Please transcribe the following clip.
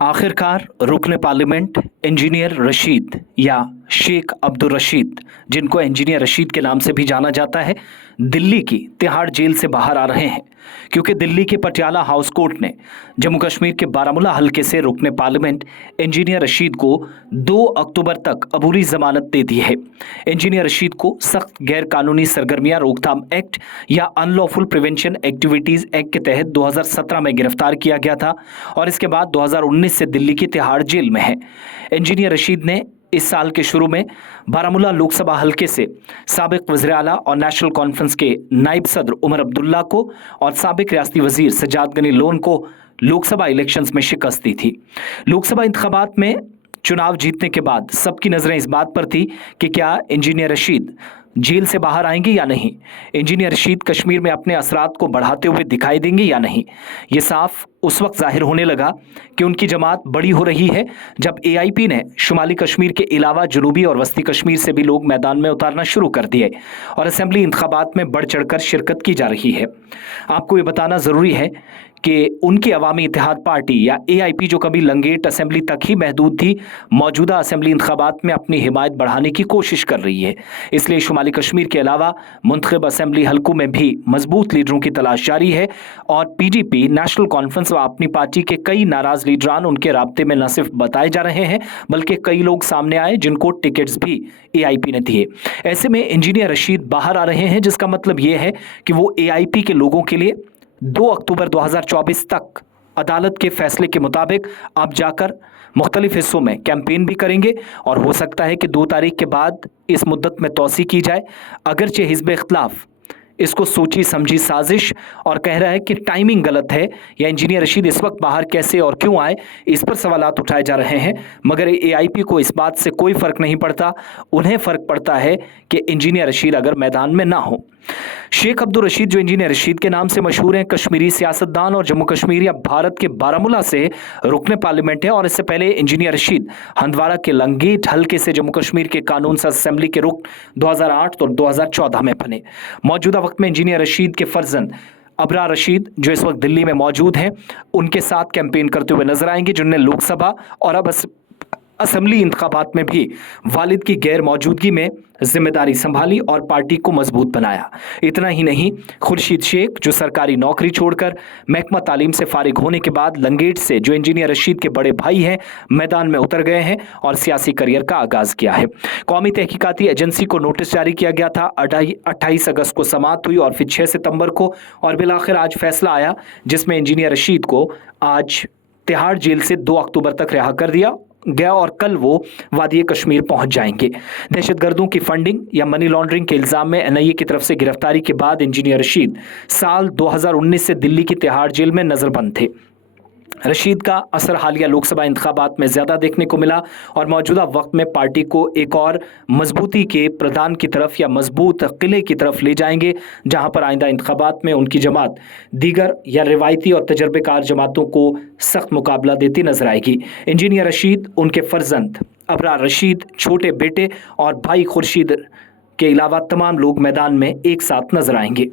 आखिरकार रुकन parliament engineer Rashid या शेख अब्दुल रशीद, जिनको इंजीनियर रशीद के नाम से भी जाना जाता है, दिल्ली की तिहाड़ जेल से बाहर आ रहे हैं, क्योंकि दिल्ली के पटियाला हाउस कोर्ट ने जम्मू कश्मीर के बारामूला हल्के से रुकन पार्लियामेंट इंजीनियर रशीद को 2 अक्टूबर तक अबूरी जमानत दे दी है। इंजीनियर रशीद को सख्त गैर कानूनी सरगर्मियां रोकथाम एक्ट या अनलॉफुल प्रिवेंशन एक्टिविटीज एक्ट के तहत 2017 में गिरफ्तार किया गया था और इसके बाद 2019 से दिल्ली की तिहाड़ जेल में है। इंजीनियर रशीद ने इस साल के शुरू में बारामूला लोकसभा हल्के से साबिक वज़ीर आला और नेशनल कॉन्फ्रेंस के नायब सदर उमर अब्दुल्ला को और साबिक रियासती वजीर सज्जाद गनी लोन को लोकसभा इलेक्शंस में शिकस्त दी थी। लोकसभा इंतखाबात में चुनाव जीतने के बाद सबकी नजरें इस बात पर थी कि क्या इंजीनियर रशीद जेल से बाहर आएंगे या नहीं, इंजीनियर रशीद कश्मीर में अपने असरात को बढ़ाते हुए दिखाई देंगे या नहीं। ये साफ उस वक्त जाहिर होने लगा कि उनकी जमात बड़ी हो रही है जब एआईपी ने शुमाली कश्मीर के अलावा जनूबी और वस्ती कश्मीर से भी लोग मैदान में उतारना शुरू कर दिए और असेंबली इंतखाबात में बढ़ चढ़कर शिरकत की जा रही है। आपको ये बताना ज़रूरी है कि उनकी अवामी इत्तेहाद पार्टी या एआईपी, जो कभी लंगेट असेंबली तक ही महदूद थी, मौजूदा असेंबली इंतखाबात में अपनी हिमायत बढ़ाने की कोशिश कर रही है। इसलिए शुमाली कश्मीर के अलावा मुंतखब असेंबली हलकों में भी मजबूत लीडरों की तलाश जारी है और पीडीपी, नेशनल कॉन्फ्रेंस व अपनी पार्टी के कई नाराज लीडरान उनके राब्ते में न सिर्फ बताए जा रहे हैं बल्कि कई लोग सामने आए जिनको टिकट्स भी एआईपी ने दिए। ऐसे में इंजीनियर रशीद बाहर आ रहे हैं, जिसका मतलब यह है कि वो एआईपी के लोगों के लिए 2 अक्टूबर 2024 तक अदालत के फैसले के मुताबिक अब जाकर मुख्तलिफ हिस्सों में कैंपेन भी करेंगे और हो सकता है कि 2 तारीख के बाद इस मुद्दत में तौसी की जाए। अगरचे हिज़्ब इख्तिलाफ इसको सोची समझी साजिश और कह रहा है कि टाइमिंग गलत है या इंजीनियर रशीद इस वक्त बाहर कैसे और क्यों आए, इस पर सवालात उठाए जा रहे हैं, मगर एआईपी को इस बात से कोई फ़र्क नहीं पड़ता। उन्हें फ़र्क पड़ता है कि इंजीनियर रशीद अगर मैदान में ना हो। शेख अब्दुल रशीद, जो इंजीनियर रशीद के नाम से मशहूर हैं, कश्मीरी सियासतदान और जम्मू कश्मीर या भारत के बारामूला से रुकन पार्लियामेंट है और इससे पहले इंजीनियर रशीद हंदवाड़ा के लंगेट हल्के से जम्मू कश्मीर के कानून साज असेंबली के रुकन 2008 और 2014 में बने। मौजूदा वक्त में इंजीनियर रशीद के फर्जंद अबरार रशीद, जो इस वक्त दिल्ली में मौजूद हैं, उनके साथ कैंपेन करते हुए नजर आएंगे, जिन्होंने लोकसभा और अब असेंबली इंतखाबात में भी वालिद की गैर मौजूदगी में जिम्मेदारी संभाली और पार्टी को मजबूत बनाया। इतना ही नहीं, खुर्शीद शेख, जो सरकारी नौकरी छोड़कर महकमा तालीम से फारिग होने के बाद लंगेट से, जो इंजीनियर रशीद के बड़े भाई हैं, मैदान में उतर गए हैं और सियासी करियर का आगाज किया है। कौमी तहकीकाती एजेंसी को नोटिस जारी किया गया था। 28 अगस्त को समाअत हुई और फिर 6 सितंबर को और बिलाखिर आज फैसला आया, जिसमें इंजीनियर रशीद को आज तिहाड़ जेल से 2 अक्टूबर तक रिहा कर दिया गया और कल वो वादी कश्मीर पहुंच जाएंगे। दहशतगर्दों की फंडिंग या मनी लॉन्ड्रिंग के इल्जाम में एनआईए की तरफ से गिरफ्तारी के बाद इंजीनियर रशीद साल 2019 से दिल्ली की तिहाड़ जेल में नजरबंद थे। रशीद का असर हालिया लोकसभा इंतखाबात में ज़्यादा देखने को मिला और मौजूदा वक्त में पार्टी को एक और मजबूती के प्रदान की तरफ या मजबूत किले की तरफ ले जाएंगे, जहां पर आइंदा इंतखाबात में उनकी जमात दीगर या रिवायती और तजर्बेकार जमातों को सख्त मुकाबला देती नजर आएगी। इंजीनियर रशीद, उनके फर्जंद अबरार रशीद, छोटे बेटे और भाई खुर्शीद के अलावा तमाम लोग मैदान में एक साथ नजर आएंगे।